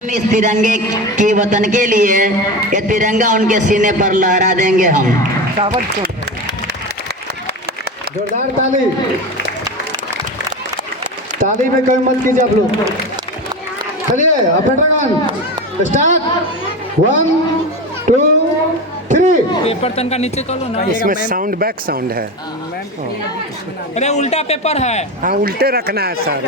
इस तिरंगे की वतन के लिए ये तिरंगा उनके सीने पर लहरा देंगे हम। जोरदार ताली। ताली में कोई मत कीजिए आप लोग। चलिए ऑपरेटर स्टार्ट 1 2 3। पेपर तन का नीचे तो लो ना। इसमें साउंड बैक साउंड है। अरे उल्टा पेपर है। हाँ उल्टे रखना है सर।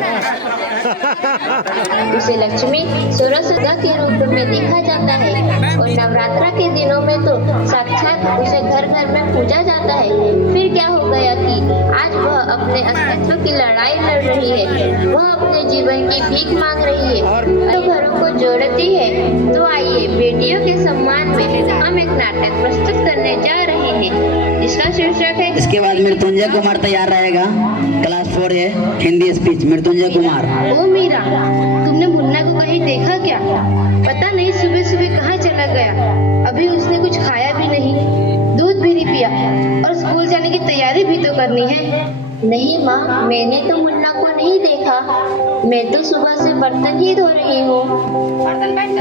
उसे लक्ष्मी सरस्वती के रूप में देखा जाता है और नवरात्रा के दिनों में तो साक्षात उसे घर घर में पूजा जाता है। फिर क्या हो गया कि आज वह अपने अस्तित्व की लड़ाई लड़ रही है। वह अपने जीवन की भीख मांग रही है तो घरों को जोड़ती है। तो आइए बेटियों के सम्मान में हम एक नाटक प्रस्तुत करने जा रहे हैं जिसका शीर्षक है। इसके बाद मृत्युंजय कुमार तैयार रहेगा। क्लास 4 है हिंदी स्पीच। मृत्युंजय कुमार। ओ मीरा, तुमने मुन्ना को कहीं देखा क्या? पता नहीं सुबह सुबह कहाँ चला गया। अभी उसने कुछ खाया भी नहीं, दूध भी नहीं पिया और स्कूल जाने की तैयारी भी तो करनी है। नहीं माँ, मैंने तो मुन्ना को नहीं देखा। मैं तो सुबह से बर्तन ही धो रही हूँ।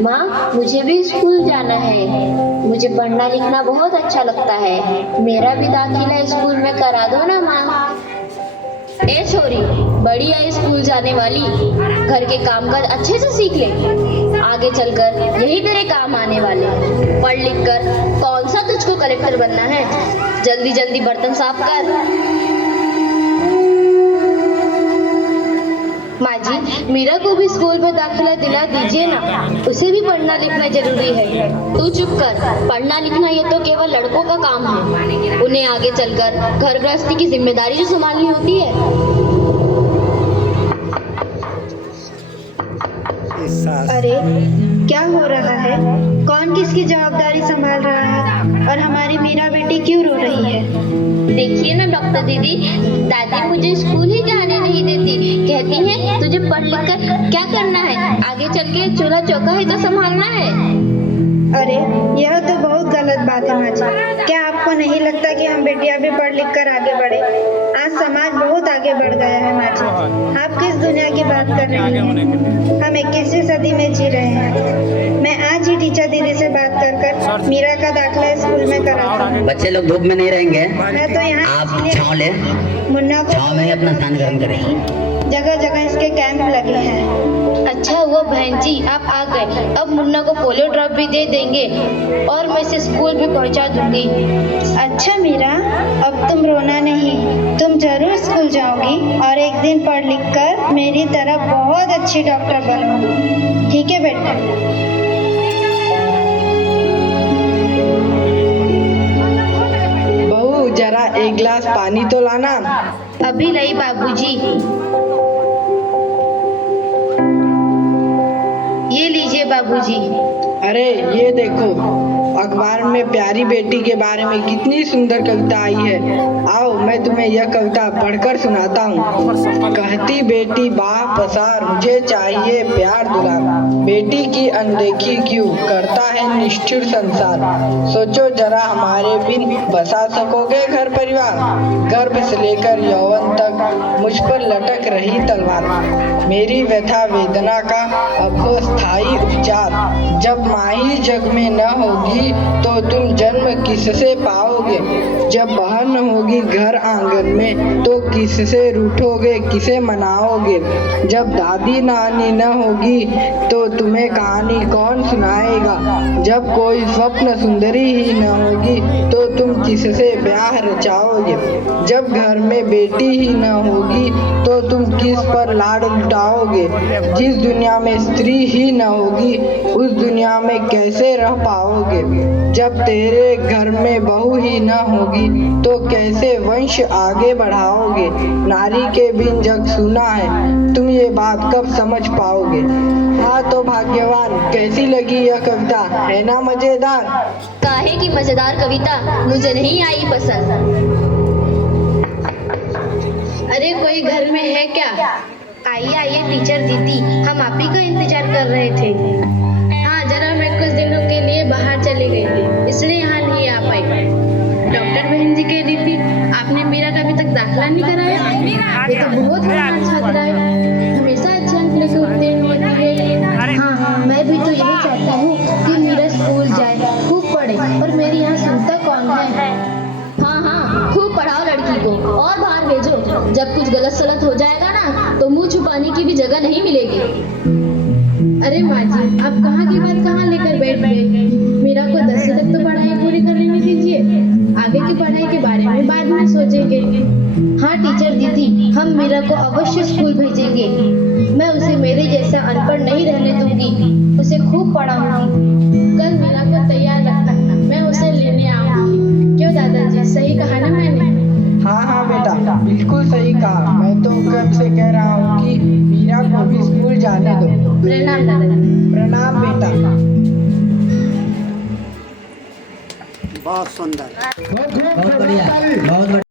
माँ, मुझे भी स्कूल जाना है। मुझे पढ़ना लिखना बहुत अच्छा लगता है। मेरा भी दाखिला स्कूल में करा दो ना माँ। ए छोरी, बड़ी आई स्कूल जाने वाली, घर के कामकाज अच्छे से सीख ले। आगे चलकर यही तेरे काम आने वाले। पढ़ लिख कर कौन सा तुझको कलेक्टर बनना है? जल्दी जल्दी बर्तन साफ कर। माँ जी, मीरा को भी स्कूल में दाखिला दिला दीजिए ना। उसे भी पढ़ना लिखना जरूरी है। तू चुप कर। पढ़ना लिखना ये तो केवल लड़कों का काम है। उन्हें आगे चलकर घर गृहस्थी की जिम्मेदारी जो संभालनी होती है। अरे क्या हो रहा है? कौन किसकी जवाबदारी संभाल रहा है और हमारी मीरा बेटी क्यों रो रही है? देखिए ना डॉक्टर दीदी, दादी मुझे स्कूल ही जाने नहीं देती। कहती है तुझे पढ़ लिख कर क्या करना है, आगे चल के चूल्हा चौका ही तो संभालना है। अरे यह तो बहुत गलत बात है माँ जी। क्या आपको नहीं लगता कि हम बेटियां भी पढ़ लिख कर आगे बढ़े? आज समाज बहुत आगे बढ़ गया है माँ जी। आप किस दुनिया की बात कर रही हैं? हम 21वीं सदी में जी रहे हैं। मैं आज ही टीचर दीदी से बात कर मीरा का दाखिला स्कूल में कराता हूँ। बच्चे लोग धूप में नहीं रहेंगे। मैं तो यहाँ आप छाँव ले, मुन्ना को छाँव में ही अपना स्थान ग्रहण करें। जगह जगह इसके कैंप लगे हैं। अच्छा हुआ बहन जी आप आ गए। अब मुन्ना को पोलियो ड्रॉप भी दे देंगे और मैं इसे स्कूल भी पहुंचा दूंगी। अच्छा मीरा, अब तुम रोना नहीं। तुम जरूर स्कूल जाओगी और एक दिन पढ़ लिख कर मेरी तरह बहुत अच्छी डॉक्टर बनोगी। ठीक है बेटा? बहू जरा एक गिलास पानी तो लाना। अभी लाई बाबूजी। ये लीजिए बाबूजी। अरे ये देखो, अखबार में प्यारी बेटी के बारे में कितनी सुंदर कविता आई है। आओ मैं तुम्हें यह कविता पढ़कर सुनाता हूँ। कहती बेटी बाह पसार, मुझे चाहिए प्यार दुलार। बेटी की अनदेखी क्यों करता है निष्ठुर संसार। सोचो जरा हमारे बिन बसा सकोगे घर परिवार। गर्भ से लेकर यौवन तक मुझ पर लटक रही तलवार। मेरी व्यथा वेदना का अब हो स्थायी उपचार। जब माही जग में न होगी तो तुम जन्म किससे पाओगे। जब बहन होगी घर आंगन में तो किससे रूठोगे, किसे मनाओगे। जब दादी नानी न होगी तो तुम्हें कहानी कौन सुनाएगा। जब कोई स्वप्न सुंदरी ही न होगी तो तुम किससे ब्याह रचाओगे। जब घर में बेटी ही न होगी तो तुम किस पर लाड लुटाओगे। जिस दुनिया में स्त्री ही न होगी उस दुनिया में कैसे रह पाओगे। जब तेरे घर में बहू ही न होगी तो कैसे वंश आगे बढ़ाओगे। नारी के बिन जग सुना है, तुम ये बात कब समझ पाओगे। हाँ तो भाग्यवान, कैसी लगी यह कविता, है ना मजेदार? काहे की मजेदार कविता मुझे नहीं आई पसंद। अरे कोई घर में है क्या? आइए आइए टीचर दीदी, हम आप ही का इंतजार कर रहे थे। हाँ जरा मैं कुछ दिनों के लिए बाहर चली गई थी, इसलिए यहाँ नहीं आ पाई। डॉक्टर बहन जी कह रही थी आपने मीरा का अभी तक दाखिला नहीं कराया। ये तो बहुत बड़ा छात्रा है, हमेशा अच्छे अंक लेकर उत्तीर्ण होती है। हाँ मैं भी तो मिलेगी। अरे माँ जी, आप कहाँ की बात कहाँ लेकर बैठ गए। मीरा को 10वीं तक तो पढ़ाई पूरी कर लेने दीजिए, आगे की पढ़ाई के बारे में बाद में सोचेंगे। हाँ टीचर दीदी, हम मीरा को अवश्य स्कूल भेजेंगे। मैं उसे मेरे जैसा अनपढ़ नहीं रहने दूंगी, उसे खूब पढ़ाऊंगी। कल मीरा को तैयार रखना, मैं उसे लेने आऊंगी। क्यों दादाजी, सही कहा ना मैंने? हाँ हाँ बेटा, बिल्कुल सही कहा। मैं तो कब से कह रहा हूँ कि मीरा को भी स्कूल जाने दो। प्रणाम दादाजी। प्रणाम बेटा। बहुत सुंदर। बहुत बहुत बढ़िया, बहुत बढ़िया।